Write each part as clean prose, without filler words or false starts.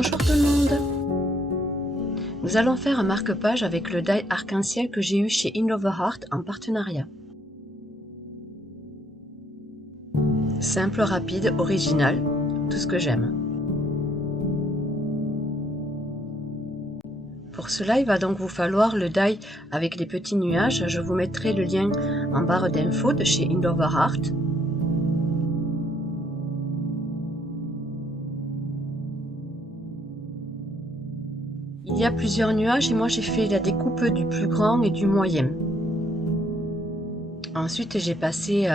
Bonjour tout le monde. Nous allons faire un marque-page avec le die arc-en-ciel que j'ai eu chez In Love Heart en partenariat. Simple, rapide, original, tout ce que j'aime. Pour cela, il va donc vous falloir le die avec les petits nuages. Je vous mettrai le lien en barre d'infos de chez In Love Heart. Il y a plusieurs nuages et moi j'ai fait la découpe du plus grand et du moyen. Ensuite j'ai passé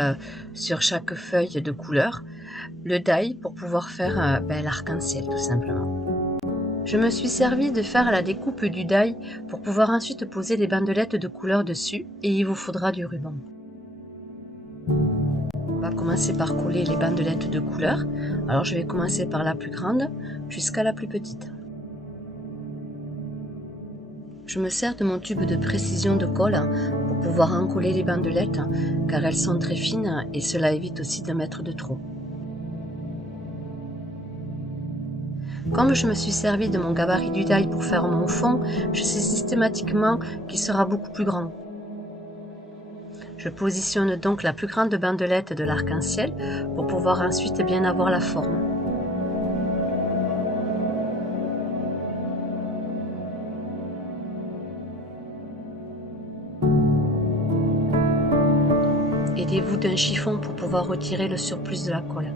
sur chaque feuille de couleur le die pour pouvoir faire l'arc-en-ciel tout simplement. Je me suis servi de faire la découpe du die pour pouvoir ensuite poser des bandelettes de couleur dessus et il vous faudra du ruban. On va commencer par coller les bandelettes de couleur. Alors je vais commencer par la plus grande jusqu'à la plus petite. Je me sers de mon tube de précision de colle pour pouvoir encoller les bandelettes car elles sont très fines et cela évite aussi de mettre de trop. Comme je me suis servi de mon gabarit du die pour faire mon fond, je sais systématiquement qu'il sera beaucoup plus grand. Je positionne donc la plus grande bandelette de l'arc-en-ciel pour pouvoir ensuite bien avoir la forme. Aidez-vous d'un chiffon pour pouvoir retirer le surplus de la colle.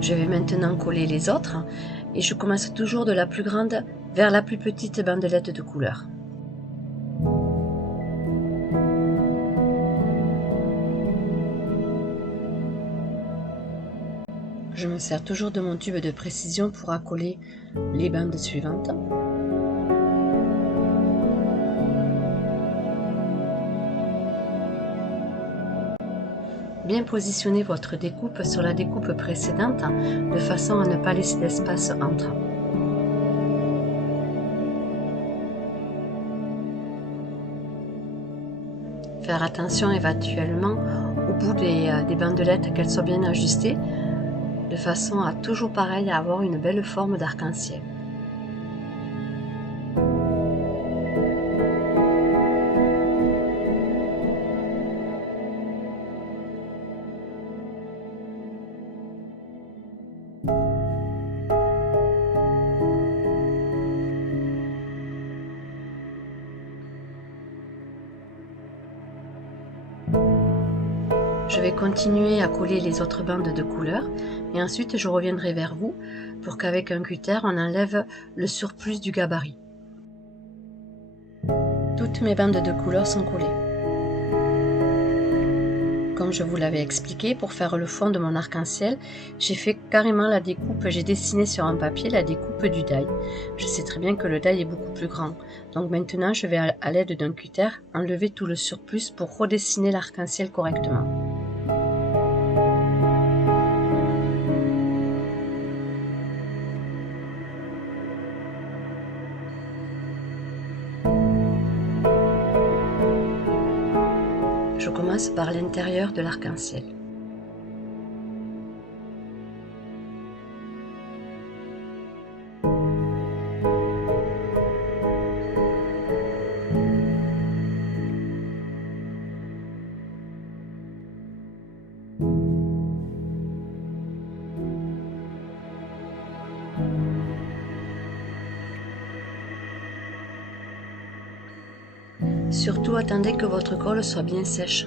Je vais maintenant coller les autres et je commence toujours de la plus grande vers la plus petite bandelette de couleur. Je me sers toujours de mon tube de précision pour accoler les bandes suivantes. Bien positionner votre découpe sur la découpe précédente de façon à ne pas laisser d'espace entre. Faire attention éventuellement au bout des bandelettes qu'elles soient bien ajustées de façon à toujours pareil à avoir une belle forme d'arc-en-ciel. Je vais continuer à coller les autres bandes de couleur et ensuite je reviendrai vers vous pour qu'avec un cutter on enlève le surplus du gabarit. Toutes mes bandes de couleur sont collées. Comme je vous l'avais expliqué, pour faire le fond de mon arc-en-ciel, j'ai fait carrément la découpe, j'ai dessiné sur un papier la découpe du die. Je sais très bien que le die est beaucoup plus grand, donc maintenant je vais à l'aide d'un cutter enlever tout le surplus pour redessiner l'arc-en-ciel correctement. Je commence par l'intérieur de l'arc-en-ciel. Surtout attendez que votre colle soit bien sèche.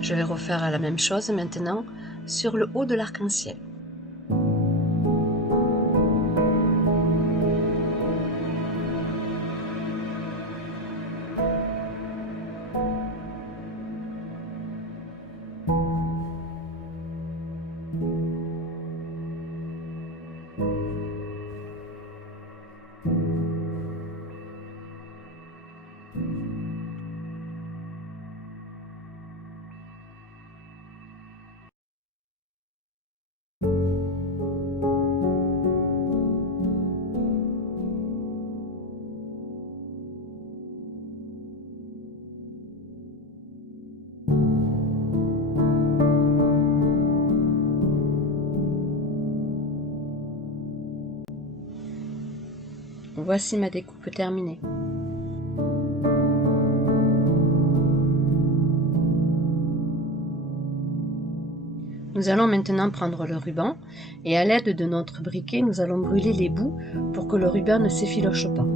Je vais refaire la même chose maintenant sur le haut de l'arc-en-ciel. Voici ma découpe terminée. Nous allons maintenant prendre le ruban et à l'aide de notre briquet, nous allons brûler les bouts pour que le ruban ne s'effiloche pas.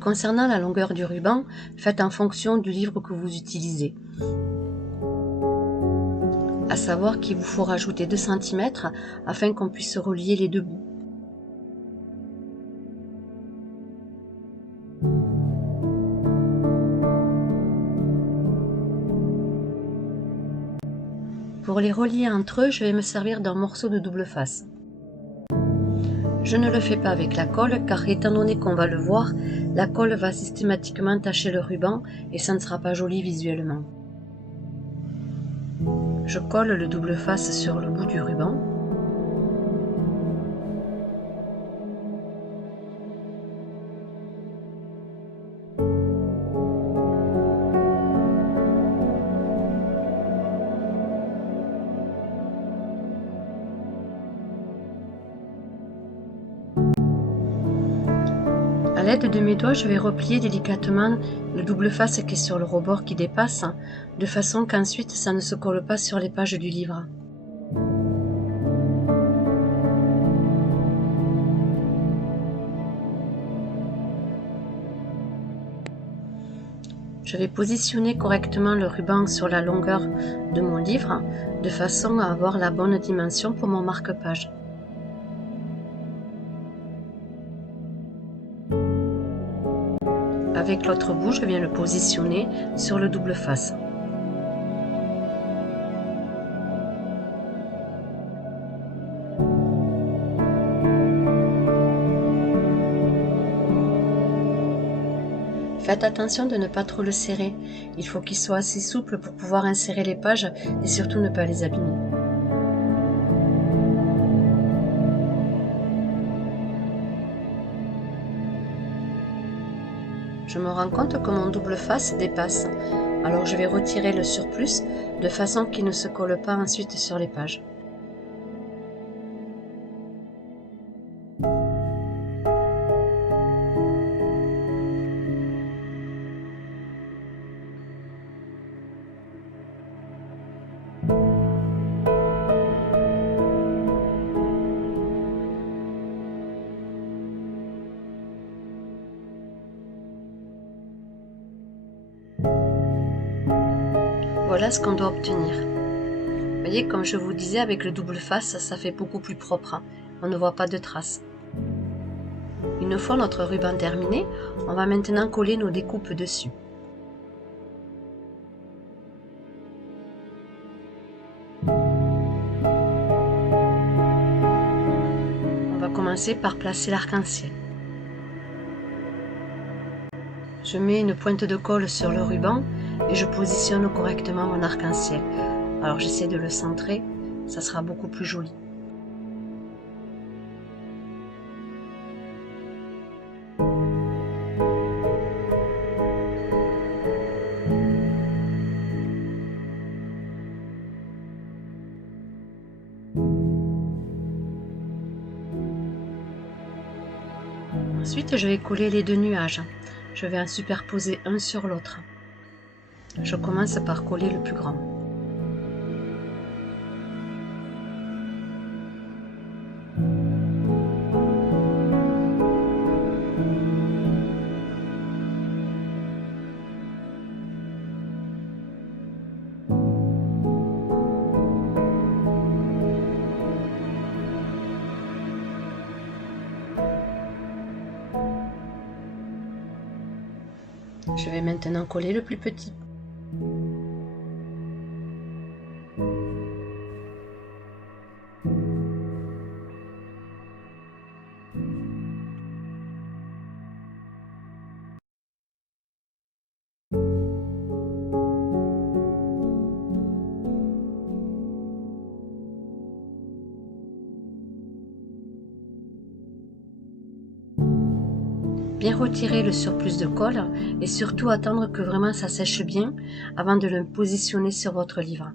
Concernant la longueur du ruban, faites en fonction du livre que vous utilisez. À savoir qu'il vous faut rajouter 2 cm afin qu'on puisse relier les deux bouts. Pour les relier entre eux, je vais me servir d'un morceau de double face. Je ne le fais pas avec la colle car étant donné qu'on va le voir, la colle va systématiquement tacher le ruban et ça ne sera pas joli visuellement. Je colle le double face sur le bout du ruban. A l'aide de mes doigts, je vais replier délicatement le double face qui est sur le rebord qui dépasse, de façon qu'ensuite ça ne se colle pas sur les pages du livre. Je vais positionner correctement le ruban sur la longueur de mon livre, de façon à avoir la bonne dimension pour mon marque-page. Avec l'autre bout, je viens le positionner sur le double face. Faites attention de ne pas trop le serrer, il faut qu'il soit assez souple pour pouvoir insérer les pages et surtout ne pas les abîmer. Je me rends compte que mon double face dépasse, alors je vais retirer le surplus de façon qu'il ne se colle pas ensuite sur les pages. Voilà ce qu'on doit obtenir. Vous voyez, comme je vous disais, avec le double face, ça fait beaucoup plus propre. On ne voit pas de traces. Une fois notre ruban terminé, on va maintenant coller nos découpes dessus. On va commencer par placer l'arc-en-ciel. Je mets une pointe de colle sur le ruban et je positionne correctement mon arc-en-ciel. Alors j'essaie de le centrer, ça sera beaucoup plus joli. Ensuite, je vais coller les deux nuages. Je vais en superposer un sur l'autre. Je commence par coller le plus grand. Je vais maintenant coller le plus petit. Bien retirer le surplus de colle et surtout attendre que vraiment ça sèche bien avant de le positionner sur votre livre.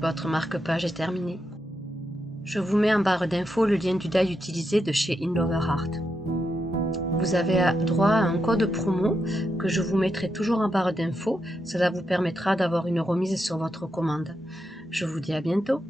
Votre marque-page est terminée. Je vous mets en barre d'infos le lien du die utilisé de chez Indoverheart. Vous avez droit à un code promo que je vous mettrai toujours en barre d'infos. Cela vous permettra d'avoir une remise sur votre commande. Je vous dis à bientôt.